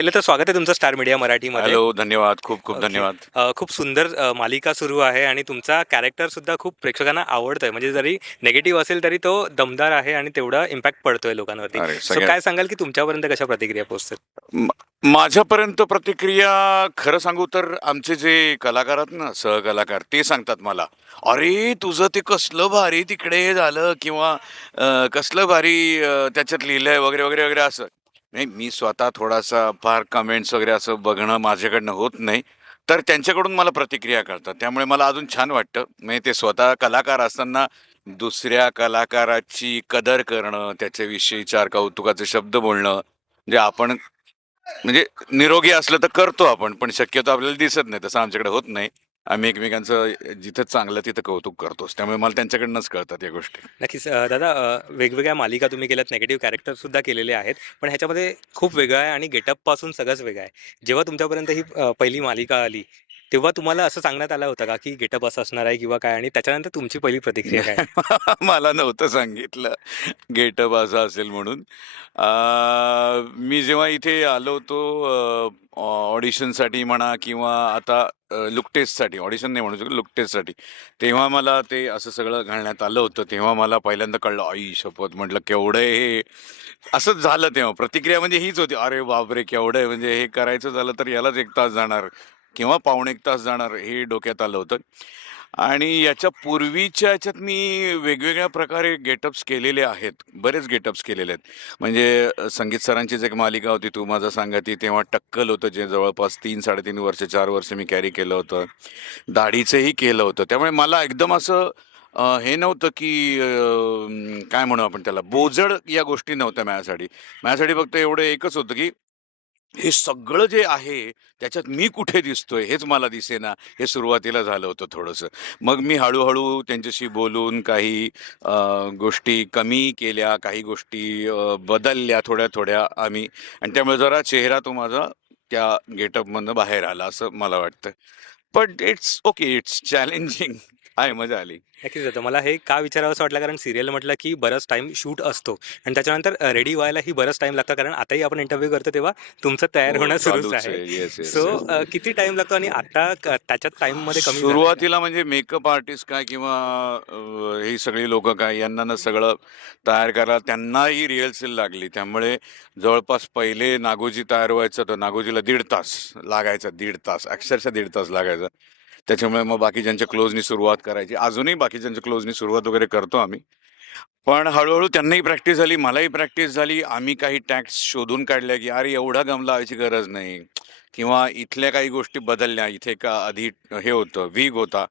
पहिलं तर स्वागत आहे तुमचं स्टार मीडिया मराठीमध्ये. हॅलो, धन्यवाद. खूप खूप ओके. धन्यवाद. खूप सुंदर मालिका सुरू आहे आणि तुमचा कॅरेक्टरसुद्धा खूप प्रेक्षकांना आवडतोय. म्हणजे जरी निगेटिव्ह असेल तरी तो दमदार आहे आणि तेवढा इम्पॅक्ट पडतोय लोकांवरती. अरे, सो सगळ्यात काय सांगाल की तुमच्यापर्यंत कशा प्रतिक्रिया पोहोचतात? म माझ्यापर्यंत प्रतिक्रिया खरं सांगू तर आमचे जे कलाकार आहेत ना, सहकलाकार ते सांगतात मला, "अरे, तुझं ते कसलं भारी तिकडे हे झालं" किंवा "कसलं भारी त्याच्यात लिहिलंय" वगैरे, वगैरे, वगैरे असं. नाही, मी स्वतः थोडासा फार कमेंट्स वगैरे असं बघणं माझ्याकडनं होत नाही. तर त्यांच्याकडून मला प्रतिक्रिया कळतात. त्यामुळे मला अजून छान वाटतं. म्हणजे ते स्वतः कलाकार असताना दुसऱ्या कलाकाराची कदर करणं, त्याच्याविषयी चार कौतुकाचे शब्द बोलणं, म्हणजे आपण म्हणजे निरोगी असलं तर करतो आपण, पण शक्यतो आपल्याला दिसत नाही. तसं आमच्याकडे होत नाही. आम्ही एकमेकांचं जिथं चांगलं तिथं कौतुक करतोच. त्यामुळे मला त्यांच्याकडनंच कळतात या गोष्टी. नक्कीच. दादा, वेगवेगळ्या मालिका तुम्ही केल्यात, निगेटिव्ह कॅरेक्टरसुद्धा केलेले आहेत. पण ह्याच्यामध्ये खूप वेगळं आहे आणि गेटअपपासून सगळंच वेगळं आहे. जेव्हा तुमच्यापर्यंत ही पहिली मालिका आली, तेव्हा तुम्हाला असं सांगण्यात आलं होतं का, की गेटअप असं असणार आहे किंवा काय? आणि त्याच्यानंतर तुमची पहिली प्रतिक्रिया काय? मला नव्हतं सांगितलं गेटअप असं असेल म्हणून. मी जेव्हा इथे आलो होतो ऑडिशनसाठी म्हणा किंवा आता लूक टेस्टसाठी, ऑडिशन नाही म्हणू शकत, लूक टेस्टसाठी. तेव्हा मला ते असं सगळं घालण्यात आलं होतं. तेव्हा मला पहिल्यांदा कळलं, आई शपथ! म्हटलं केवढं हे असंच झालं तेव्हा. प्रतिक्रिया म्हणजे हीच होती, "अरे बापरे! केवढं आहे, म्हणजे हे करायचं झालं तर यालाच 1 तास जाणार किंवा पावणे 1 तास जाणार." हे डोक्यात आलं होतं. आणि याच्या पूर्वीच्या ह्याच्यात मी वेगवेगळ्या प्रकारे गेटअप्स केलेले आहेत. बरेच गेटअप्स केलेले आहेत. म्हणजे संगीत सरांचीच एक मालिका होती, तू माझा संगाती. तेव्हा टक्कल होतं, जे जवळपास 3-3.5 वर्ष, 4 वर्ष मी कॅरी केलं होतं. दाढीचंही केलं होतं. त्यामुळे मला एकदम असं हे नव्हतं की काय म्हणू आपण त्याला, बोजड या गोष्टी नव्हत्या माझ्यासाठी. माझ्यासाठी फक्त एवढं एकच होतं की हे सगळं जे आहे, त्याच्यात मी कुठे दिसतोय हेच मला दिसेना, हे सुरुवातीला झालं होतं थोडंसं. मग मी हळू त्यांच्याशी बोलून काही अ, गोष्टी कमी केल्या, काही गोष्टी बदलल्या थोड्या-थोड्या आम्ही आणि त्यामुळे जरा चेहरा तो माझा त्या गेटअपमधनं बाहेर आला असं मला वाटतं. But it's okay, it's challenging. आहे, मजा आली. नक्कीच येतं. मला हे का विचारावसं वाटलं, कारण सीरियल म्हटलं की बराच टाईम शूट असतो आणि त्याच्यानंतर रेडी व्हायलाही बरंच टाईम लागतं. कारण आताही आपण इंटरव्ह्यू करतो तेव्हा तुमचं तयार हो, होणं सुरूच चालूच आहे. आहे. Yes, yes, so yes. किती टाईम लागतो आणि आता त्याच्यात टाईममध्ये कमी झालंय का? सुरुवातीला म्हणजे मेकअप आर्टिस्ट काय किंवा ही सगळी लोकं काय यांना ना सगळं तयार करायला त्यांनाही रिहर्सल लागली. त्यामुळे जवळपास पहिले नागोजी तयार व्हायचं तर नागोजीला 1.5 तास लागायचा. 1.5 तास, अक्षरशः 1.5 तास लागायचा. त्याच्यामुळे मग बाकीच्यांच्या क्लोजनी सुरुवात करायची. अजूनही बाकीच्यांच्या क्लोजनी सुरुवात वगैरे करतो आम्ही. पण हळू त्यांनाही प्रॅक्टिस झाली, मलाही प्रॅक्टिस झाली. आम्ही काही टॅक्स शोधून काढल्या, की अरे एवढा गम लावायची गरज नाही किंवा इथल्या काही गोष्टी बदलल्या. इथे का आधी हे होतं, विग होता.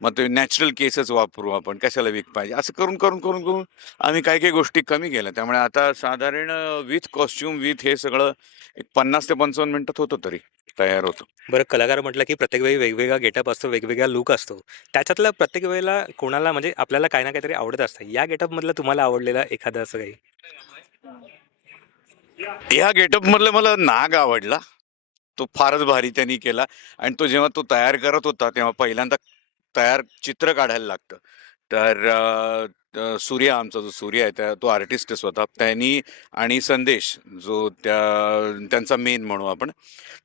मग ते नॅचरल केसच वापरू आपण, कशाला विग पाहिजे. असं करून आम्ही काही-काही गोष्टी कमी केल्या. त्यामुळे आता साधारण विथ कॉस्ट्यूम, विथ हे सगळं एक 50 ते 55 मिनिटात होतं तरी, तयार होतं. बरं, कलाकार म्हटलं की प्रत्येक वेळी वेगवेगळा गेटअप असतो, वेगवेगळा लूक असतो. त्याच्यातलं प्रत्येक वेळेला कोणाला म्हणजे आपल्याला काही ना काहीतरी आवडत असतं. या गेटअपमधलं तुम्हाला आवडलेलं एखादं असं काही? ह्या गेटअपमधला मला नाग आवडला. तो फारच भारी त्यांनी केला आणि तो जेव्हा तो तयार करत होता, तेव्हा पहिल्यांदा तयार चित्र काढायला लागतं. तर सूर्य आमचा जो सूर्य आहे, तो आर्टिस्ट आहे स्वतः. त्यांनी आणि संदेश जो त्यांचा मेन म्हणू आपण.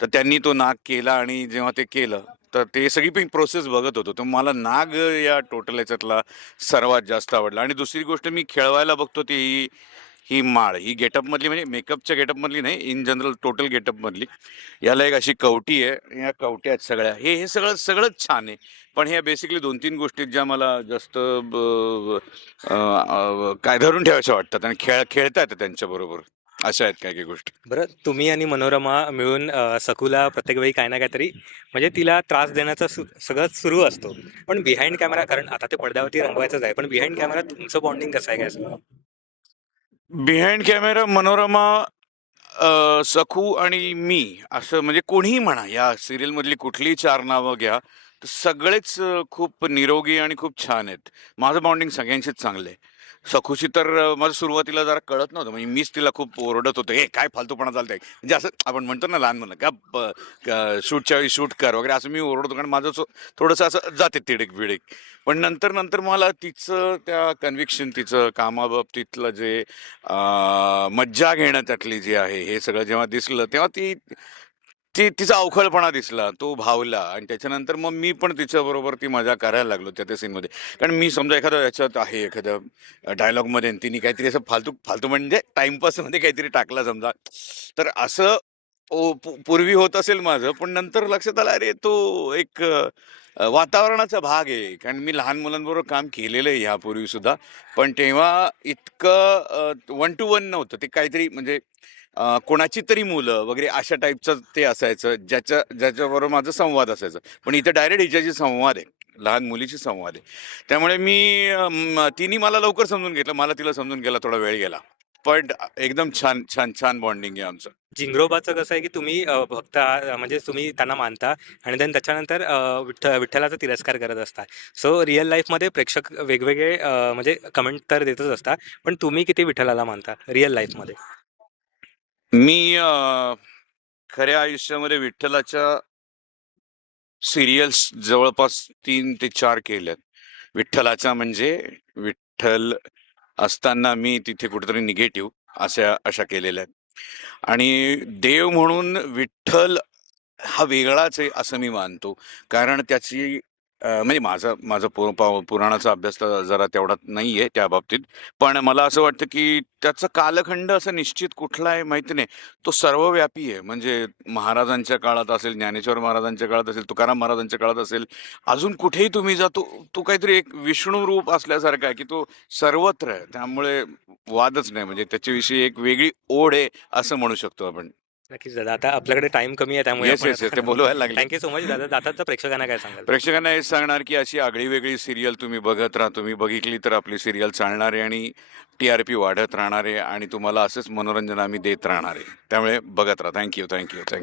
तर त्यांनी तो नाग केला आणि जेव्हा ते केलं, तर ते सगळी मी प्रोसेस बघत होतो. तर मला नाग या टोटल ह्याच्यातला सर्वात जास्त आवडला आणि दुसरी गोष्ट मी खेळवायला बघतो ती ही माळ, ही गेटअपमधली म्हणजे मेकअपच्या गेटअपमधली नाही, इन जनरल टोटल गेटअपमधली. याला एक अशी कवटी आहे, या कवट्या आहेत सगळ्या. हे सगळं सगळंच छान आहे. पण ह्या बेसिकली 2-3 गोष्टी ज्या मला जास्त काय धरून ठेवायच्या वाटतात आणि खेळता येतात त्यांच्याबरोबर. अशा आहेत काही-काही गोष्टी. बरं, तुम्ही आणि मनोरमा मिळून सकूला प्रत्येक वेळी काही ना काहीतरी म्हणजे तिला त्रास देण्याचा सगळं सुरू असतो. पण बिहाइंड कॅमेरा, कारण आता ते पडद्यावरती रंगवायचंच आहे. पण बिहाइंड कॅमेरा तुमचं बॉन्डिंग कसं आहे काय असं? बिहाइंड कॅमेरा मनोरमा, सखू आणि मी असं म्हणजे कोणीही म्हणा, या सीरियलमधली कुठलीही 4 नावं घ्या, तर सगळेच खूप निरोगी आणि खूप छान आहेत. माझं बॉन्डिंग सगळ्यांशीच चांगलं आहे. सखुशी तर मला सुरुवातीला जरा कळत नव्हतं. म्हणजे मीच तिला खूप ओरडत होतो, "हे काय फालतूपणा चालतंय." म्हणजे असं आपण म्हणतो ना लहान मुलं, शूटच्या वेळी शूट कर" वगैरे असं मी ओरडतो. कारण माझं थोडंसं असं जाते तिडक-बिडक. पण नंतर मला तिचं त्या कन्व्हिक्शन, तिचं कामाबाबतीतलं जे मज्जा घेणं त्यातली जी आहे, हे सगळं जेव्हा दिसलं, तेव्हा ती ती तिचा अवखळपणा दिसला, तो भावला आणि त्याच्यानंतर मग मी पण तिच्याबरोबर ती मजा करायला लागलो त्या त्या सीनमध्ये. कारण मी समजा एखाद्या याच्यात आहे, एखाद्या डायलॉगमध्ये आणि तिने काहीतरी असं फालतू फालतू म्हणजे टाईमपासमध्ये काहीतरी टाकला समजा, तर असं पूर्वी होत असेल माझं, पण नंतर लक्षात आलं, अरे तो एक वातावरणाचा भाग आहे. कारण मी लहान मुलांबरोबर काम केलेलं आहे ह्यापूर्वीसुद्धा. पण तेव्हा इतकं वन टू वन नव्हतं. ते काहीतरी म्हणजे कोणाची तरी मुलं वगैरे अशा टाईपचं ते असायचं, ज्याच्याबरोबर माझा संवाद असायचा. पण इथं डायरेक्ट हिच्याशी संवाद आहे, लहान मुलीशी संवाद आहे. त्यामुळे तिने मला लवकर समजून घेतलं, मला तिला समजून घ्यायला थोडा वेळ गेला. पण एकदम छान, छान, छान बॉन्डिंग आहे आमचं. झिंग्रोबाचं कसं आहे, की तुम्ही भक्त आहात, म्हणजे तुम्ही त्यांना मानता आणि देन त्याच्यानंतर विठ्ठलाचा तिरस्कार करत असता. सो रिअल लाईफमध्ये प्रेक्षक वेगवेगळे म्हणजे कमेंट तर देतच असतात. पण तुम्ही किती विठ्ठलाला मानता रिअल लाईफमध्ये? मी खऱ्या आयुष्यामध्ये विठ्ठलाच्या सीरियल्स जवळपास 3 ते 4 केल्यात. विठ्ठलाच्या म्हणजे विठ्ठल असताना मी तिथे कुठेतरी निगेटिव्ह अशा केलेल्या आहेत. आणि देव म्हणून विठ्ठल हा वेगळाच आहे असं मी मानतो. कारण त्याची म्हणजे माझा पुराणाचा अभ्यास तर जरा तेवढा नाही आहे त्या बाबतीत. पण मला असं वाटतं, की त्याचा कालखंड असा निश्चित कुठला आहे माहिती नाही. तो सर्वव्यापी आहे. म्हणजे महाराजांच्या काळात असेल, ज्ञानेश्वर महाराजांच्या काळात असेल, तुकाराम महाराजांच्या काळात असेल, अजून कुठेही तुम्ही जा, तो काहीतरी एक विष्णू रूप असल्यासारखा आहे, की तो सर्वत्र आहे. त्यामुळे वादच नाही. म्हणजे त्याच्याविषयी एक वेगळी ओढ आहे असं म्हणू शकतो आपण. नक्कीच दादा. आता आपल्याकडे टाईम कमी आहे, त्यामुळे येस, आपण येस, आता येस. ते बोलवायला लागले. थँक सो मच दादा. आता तर प्रेक्षकांना काय सांगाल? प्रेक्षकांना हेच सांगणार, की अशी आगळी-वेगळी सीरियल तुम्ही बघत राहा. तुम्ही बघितली तर आपली सीरियल चालणार आहे आणि टी-आर-पी वाढत राहणार आहे आणि तुम्हाला असंच मनोरंजन आम्ही देत राहणार आहे. त्यामुळे बघत राहा. Thank you, thank you, thank